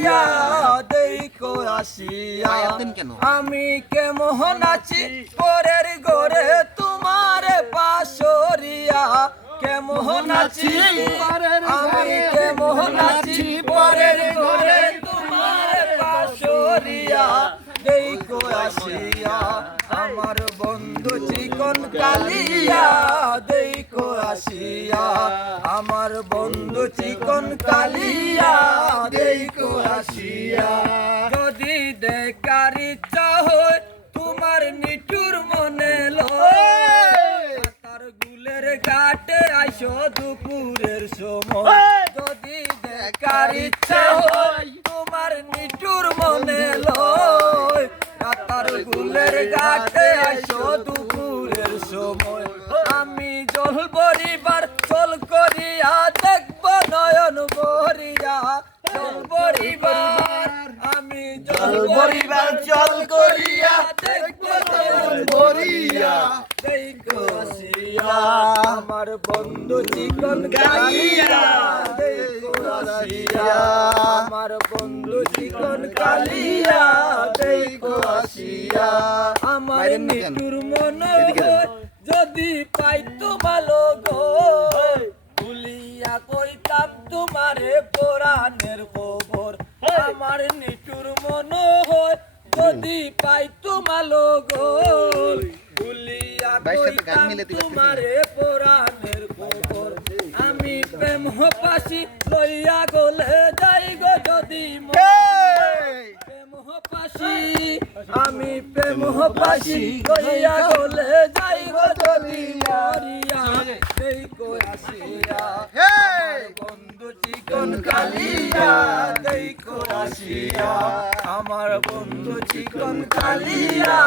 কালিয়া দেখো আসিয়া? আমি কেমন আছি? পরের ঘরে তোমার পাশরিয়া কে মোহন আছি? আমি কেমন আছি? পরের ঘরে তোমার পাশরিয়া দেখো আসিয়া আমার বন্ধু চিকন কালিয়া দেখো আসিয়া আমার বন্ধু চিকন কালিয়া, দেখো আসিয়া যদি দেখার ইচ্ছা হয় তোমার নিটুর মনে তার গুলের ঘাটে আইসো দুপুরের সময়। যদি দেখার ইচ্ছা হয় তোমার নিটুর মনে লয়। তার গুলের ঘাটে আইসো দুপুরের সময়। আমি জল জল বরিবার চল করিয়া দেখব নয়ন বরিয়া দেখো আসিয়া আমার বন্ধু চিকন কালিয়া দেখো আসিয়া আমার বন্ধু চিকন কালিয়া দেখো আসিয়া আমার নিটুর মন যদি পাইতো ভালো গো ভুলিয়া কইতাম তোমারে পুরাণের যদি পাইতো ভালো গো ভুলিয়া তোমারে পুরাণের খবর আমি প্রেম পাশি লইয়া গলে যাই গো যদি প্রেম পাশি আমি প্রেম পাশি লইয়া গলে যাই গো যদি মরিয়া। সেই কো আসিয়া বন্ধু চিকন কালিয়া দেই কো আসিয়া। আমার বন্ধু চিকন কালিয়া।